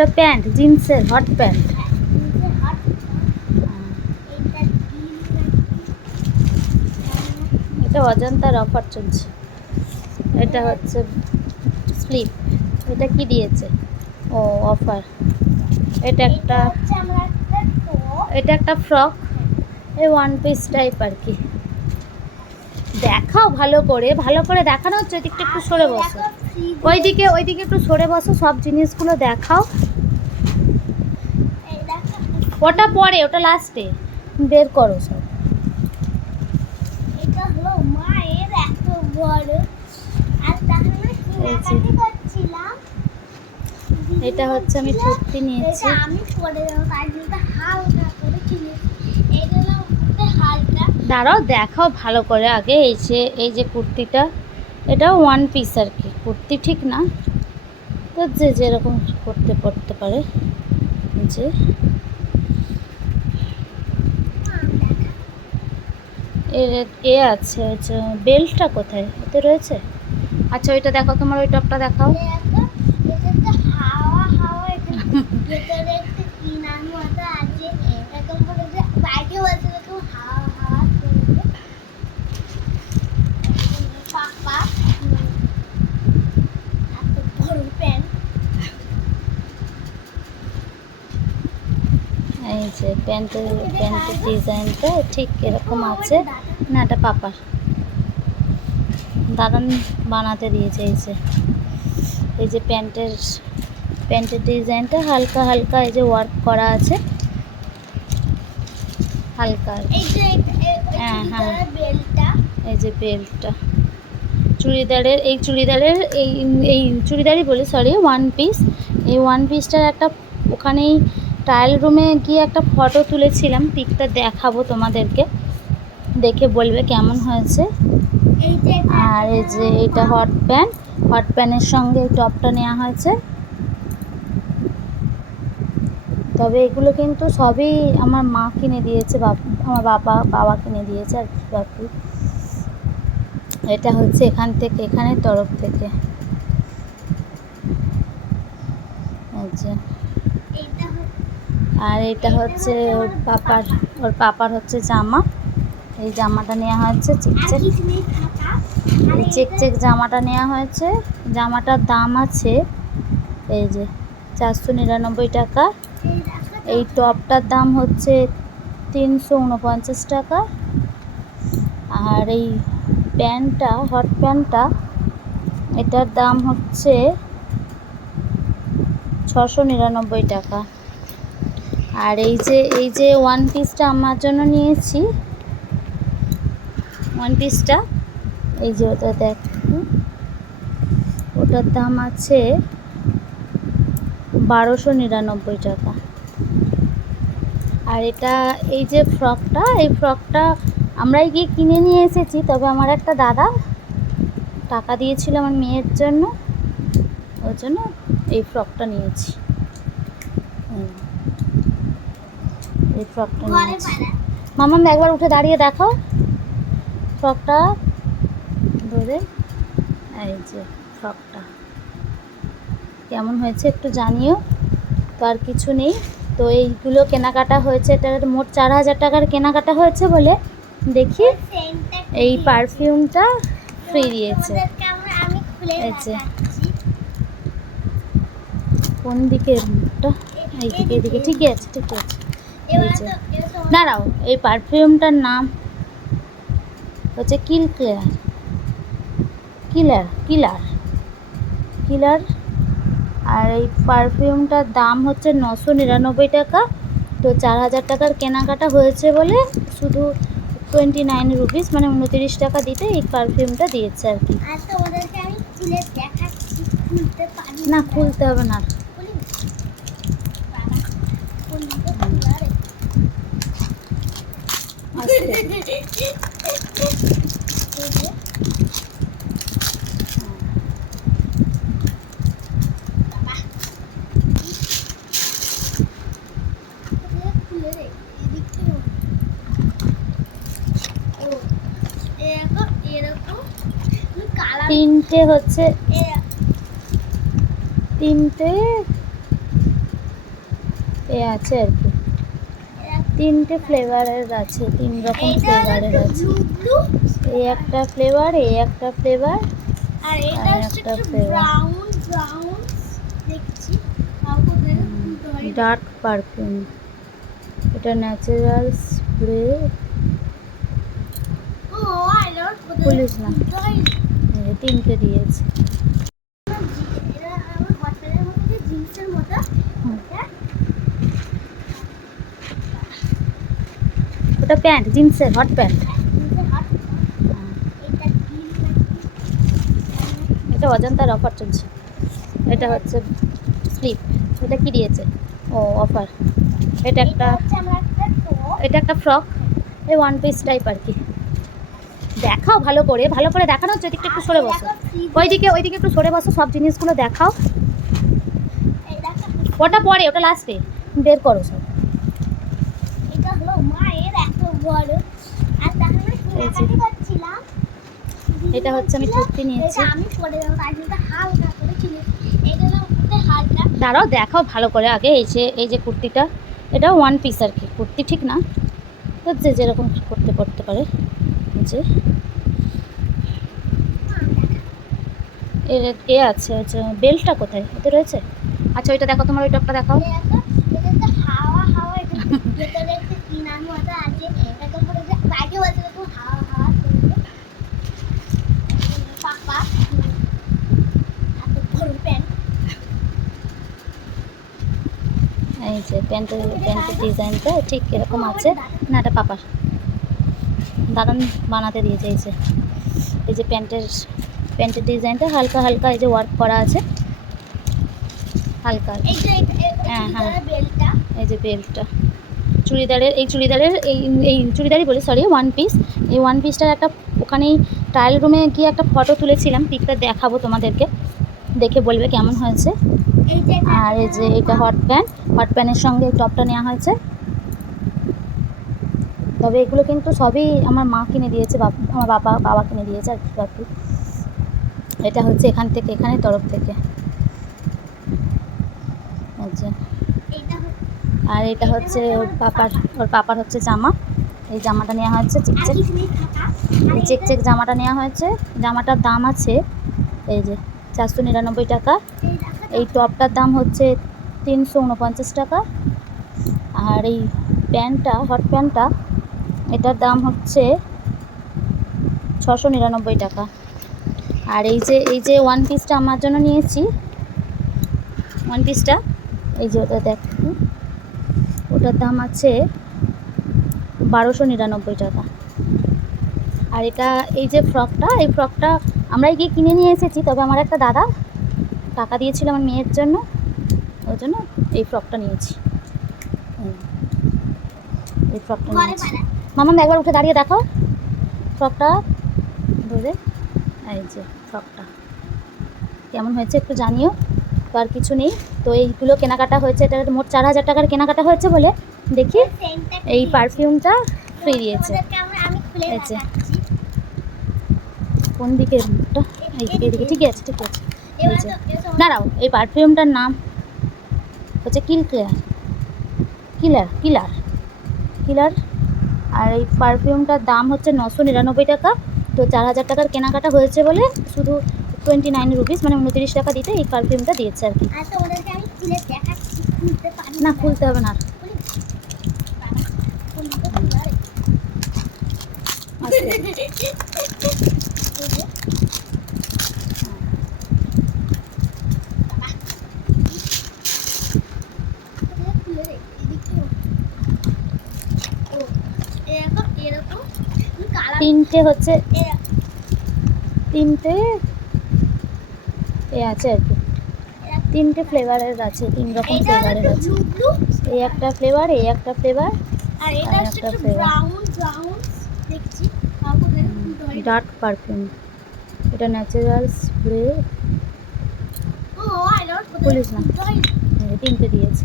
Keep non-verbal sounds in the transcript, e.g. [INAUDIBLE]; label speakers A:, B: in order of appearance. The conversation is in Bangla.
A: ওটা প্যান্ট, জিন্সের হট প্যান্ট। এটা অজন্তার অফার চলছে। এটা হচ্ছে স্লিপ। এটা কি দিয়েছে? ও, অফার। এটা একটা এটা একটা ফ্রক। এই ওয়ান পিস টাইপ আর কি। দেখাও ভালো করে ভালো করে দেখানো হচ্ছে একটু সরে বসো। ওইদিকে ওইদিকে একটু সরে বসো সব জিনিসগুলো দেখাও। ওটা পরে ওটা লাস্টে বের করো সব।
B: এটা হলো মায়ের এত বড়। আর কেনাকাটি করছিলাম
A: এটা হচ্ছে আমি কুর্তি নিয়েছি।
B: আমি পরে হালকা করে হালকা।
A: দাঁড়াও দেখাও ভালো করে আগে এই যে এই যে কুর্তিটা। এটা ওয়ান পিস আর কি। কুর্তি ঠিক না, তো যে যেরকম করতে পড়তে পারে, যে এর এ আছে বেল্টটা কোথায়? ওতে রয়েছে? আচ্ছা ওইটা দেখো তোমার ওই টপটা দেখাও।
B: হাওয়া হাওয়া এটা ভেতরে একটা কিনার মতো আছে এরকম করে যে বাইরে বসে এরকম হাওয়া হাওয়া করবে পাপা এত বড় প্যান্ট
A: যে প্যান্টের প্যান্টের ডিজাইনটা ঠিক এরকম আছে। না এটা পাপার। দাদান বানাতে দিয়েছে এই যে। এই যে প্যান্টের প্যান্টের ডিজাইনটা হালকা হালকা এই যে ওয়ার্ক করা আছে। হালকা। হ্যাঁ, হ্যাঁ। এই যে বেল্টটা। চুড়িদারের এই চুড়িদারের এই এই চুড়িদারই বলি সরি ওয়ান পিস এই ওয়ান পিসটার একটা ওখানেই ট্রায়াল রুমে গিয়ে একটা ফটো তুলেছিলাম পিকটা দেখাবো তোমাদেরকে। দেখে বলবে কেমন হয়েছে। আর এই যে এটা হট প্যান্ট হট প্যান্টের সঙ্গে টপটা নেওয়া হয়েছে। তবে এগুলো কিন্তু সবই আমার মা কিনে দিয়েছে বাপ আমার বাবা বাবা কিনে দিয়েছে আর কি বাপু এটা হচ্ছে এখান থেকে এখানের তরফ থেকে।
B: হচ্ছে
A: আর এটা হচ্ছে ওর পাপার ওর পাপার হচ্ছে জামা। এই জামাটা নেওয়া হয়েছে চিকচেক এই চেক চেক জামাটা নেওয়া হয়েছে। জামাটার দাম আছে, এই যে চারশো নিরানব্বই টাকা।
B: এই
A: টপটার দাম হচ্ছে তিনশো উনপঞ্চাশ টাকা। আর এই প্যান্টটা, হট প্যান্টটা, এটার দাম হচ্ছে ছশো নিরানব্বই টাকা। আর এই যে এই যে ওয়ান পিসটা আমার জন্য নিয়েছি। ওয়ান পিসটা এই যে ওটা দেখ। ওটার দাম আছে বারোশো নিরানব্বই টাকা। আর এটা, এই যে ফ্রকটা এই ফ্রকটা আমরাই গিয়ে কিনে নিয়ে এসেছি, তবে আমার একটা দাদা টাকা দিয়েছিল আমার মেয়ের জন্য। ওর জন্য এই ফ্রকটা নিয়েছি। এই ফ্রকটা নিয়েছি মামাম একবার উঠে দাঁড়িয়ে দেখাও। ফ্রকটা ধরে। এই যে ফ্রকটা কেমন হয়েছে একটু জানিও। তো আর কিছু নেই। তো এইগুলো কেনাকাটা হয়েছে। এটার মোট চার হাজার টাকার কেনাকাটা হয়েছে বলে দেখি। এই পারফিউমটা ফ্রি দিয়েছে। এই কোন দিকে এইদিকে এদিকে ঠিকই আছে ঠিকই আছে। দাঁড়াও এই পারফিউমটার নাম হচ্ছে kill clear killer killer killer আর এই পারফিউমটার দাম হচ্ছে নশো নিরানব্বই টাকা। তো চার হাজার টাকার কেনাকাটা হয়েছে বলে শুধু টোয়েন্টি নাইন রুপিস মানে উনতিরিশ টাকা দিতে এই পারফিউমটা দিয়েছে আর কি। না। খুলতে হবে না
B: খুলি বাবা খুলতে খুলা রে
A: আস্তে।
B: এই যে, বাবা। এটা খুলে রে, এদিক থেকে। ও, এরকম এরকম কালার
A: তিনটে হচ্ছে। তিনটে এ আছে আর কি। তিনটে ফ্লেভারের আছে তিন রকম ফ্লেভারের আছে। এই একটা ফ্লেভার এই একটা ফ্লেভার
B: আর এটা
A: একটা।
B: ব্রাউন ব্রাউন দেখছি। হয়।
A: ডার্ক পারফিউম এটা ন্যাচারাল স্প্রে
B: আই
A: না। তিনটে দিয়েছে
B: এটা আমার হসপিটালের মধ্যে যে জিন্সের মতো
A: হুম।
B: এটা
A: ওটা প্যান্ট, জিন্সের হট প্যান্ট
B: এটা
A: অজন্তার অফার চলছে। এটা হচ্ছে স্লিপ এটা কি দিয়েছে? ও অফার এটা একটা এটা একটা ফ্রক এই ওয়ান পিস টাইপ আর কি। দেখাও ভালো করে ভালো করে দেখানো হচ্ছে ওইদিকে একটু সরে বসো। ওইদিকে ওইদিকে একটু সরে বসো, সব জিনিসগুলো দেখাও। ওটা পরে, ওটা লাস্টে বের করো সব।
B: এটা হলো মায়ের বড়। আর তখন কেনাকাটি করছিলাম।
A: এটা হচ্ছে আমি কুর্তি নিয়েছি।
B: আমি পরে হালকা করে কিনেছি
A: দাঁড়াও দেখাও ভালো করে আগে। এই যে এই যে কুর্তিটা এটা ওয়ান পিস আর কি। কুর্তি ঠিক না? তো যে যেরকম করতে করতে পারে। যে। এর এ আছে হচ্ছে বেল্টটা কোথায়? ওতে রয়েছে? আচ্ছা ওইটা দেখো তোমার ওই টপটা দেখাও
B: এটা তো এটা তো হাওয়া হাওয়া এটা ভেতরে একটা কিনার মতো আছে এরকম করে যে বাইরে বলছে এরকম হাওয়া হাওয়া করবে পাপা এত বড় প্যান্ট
A: যে প্যান্টের প্যান্টের ডিজাইনটা ঠিক এরকম আছে। না এটা পাপার। দাদান বানাতে দিয়ে চাইছে। এই যে প্যান্টের প্যান্টের ডিজাইনটা হালকা হালকা এই যে ওয়ার্ক করা আছে। হালকা। হ্যাঁ, হ্যাঁ। এই যে বেল্টটা চুড়িদারের এই চুড়িদারের এই এই চুড়িদারই বলি সরি ওয়ান পিস এই ওয়ান পিসটার একটা ওখানেই ট্রায়াল রুমে গিয়ে একটা ফটো তুলেছিলাম। পিকটা দেখাবো তোমাদেরকে। দেখে বলবে কেমন হয়েছে। আর এই যে এটা হট প্যান্ট হট প্যান্টের সঙ্গে টপটা নেওয়া হয়েছে। তবে এগুলো কিন্তু সবই আমার মা কিনে দিয়েছে আমার বাবা বাবা কিনে দিয়েছে আর কি বাপু এটা হচ্ছে এখান থেকে, এখানে তরফ থেকে। আর এটা হচ্ছে ওর পাপার ওর পাপার হচ্ছে জামা। এই জামাটা নেওয়া হয়েছে চেক
B: আর
A: চেক
B: কিছু নেই থাকা
A: এই চেক চেক জামাটা নেওয়া হয়েছে। জামাটার দাম আছে, এই যে, চারশো নিরানব্বই টাকা। এই টপটার দাম হচ্ছে তিনশো উনপঞ্চাশ টাকা। আর এই প্যান্টটা, হট প্যান্টটা, এটার দাম হচ্ছে ছশো নিরানব্বই টাকা। আর এই যে এই যে ওয়ান পিসটা আমার জন্য নিয়েছি ওয়ান পিসটা এই যে ওটা দেখ। ওটার দাম আছে বারোশো নিরানব্বই টাকা। আর এটা, এই যে ফ্রকটা এই ফ্রকটা আমরাই গিয়ে কিনে নিয়ে এসেছি? তবে আমার একটা দাদা টাকা দিয়েছিল আমার মেয়ের জন্য ওই জন্য এই ফ্রকটা নিয়েছি। হুম। এই ফ্রকটা নিয়েছি। মামাম একবার উঠে দাঁড়িয়ে দেখো ফ্রকটা ধরে এই যে ফ্রকটা। কেমন হয়েছে একটু জানিও তো আর কিছু নেই। তো এইগুলো কেনাকাটা হয়েছে এটা মোট চার হাজার টাকার কেনাকাটা হয়েছে বলে দেখি। এই পারফিউমটা ফ্রি দিয়েছে। কোন এইদিকে এইদিকে ঠিক আছে ঠিক আছে। দাঁড়াও এই পারফিউমটার নাম হচ্ছে kill clear killer killer killer আর এই পারফিউমটার দাম হচ্ছে নশো নিরানব্বই টাকা। তো চার হাজার টাকার কেনাকাটা হয়েছে বলে শুধু টোয়েন্টি নাইন রুপিস মানে উনত্রিশ টাকা দিতে এই পারফিউমটা দিয়েছে আর কি।
B: পারি
A: না খুলতে হবে না আর। [LAUGHS]
B: খুলি? বাবা, খুলতে খুলতে আরে।
A: আস্তে।
B: এই যে। বাবা। এটা খুলে রে, এদিকে ও। ও, এরকম এরকম কালার
A: তিনটে হচ্ছে। তিনটে? এ আছে আর কি। তিনটে ফ্লেভারের আছে তিন রকম ফ্লেভারের আছে। এই একটা ফ্লেভার এই একটা ফ্লেভার
B: আর
A: একটা
B: হয়
A: ডার্ক পারফিউম এটা ন্যাচারাল স্প্রে খুলিস না। তিনটে দিয়েছে।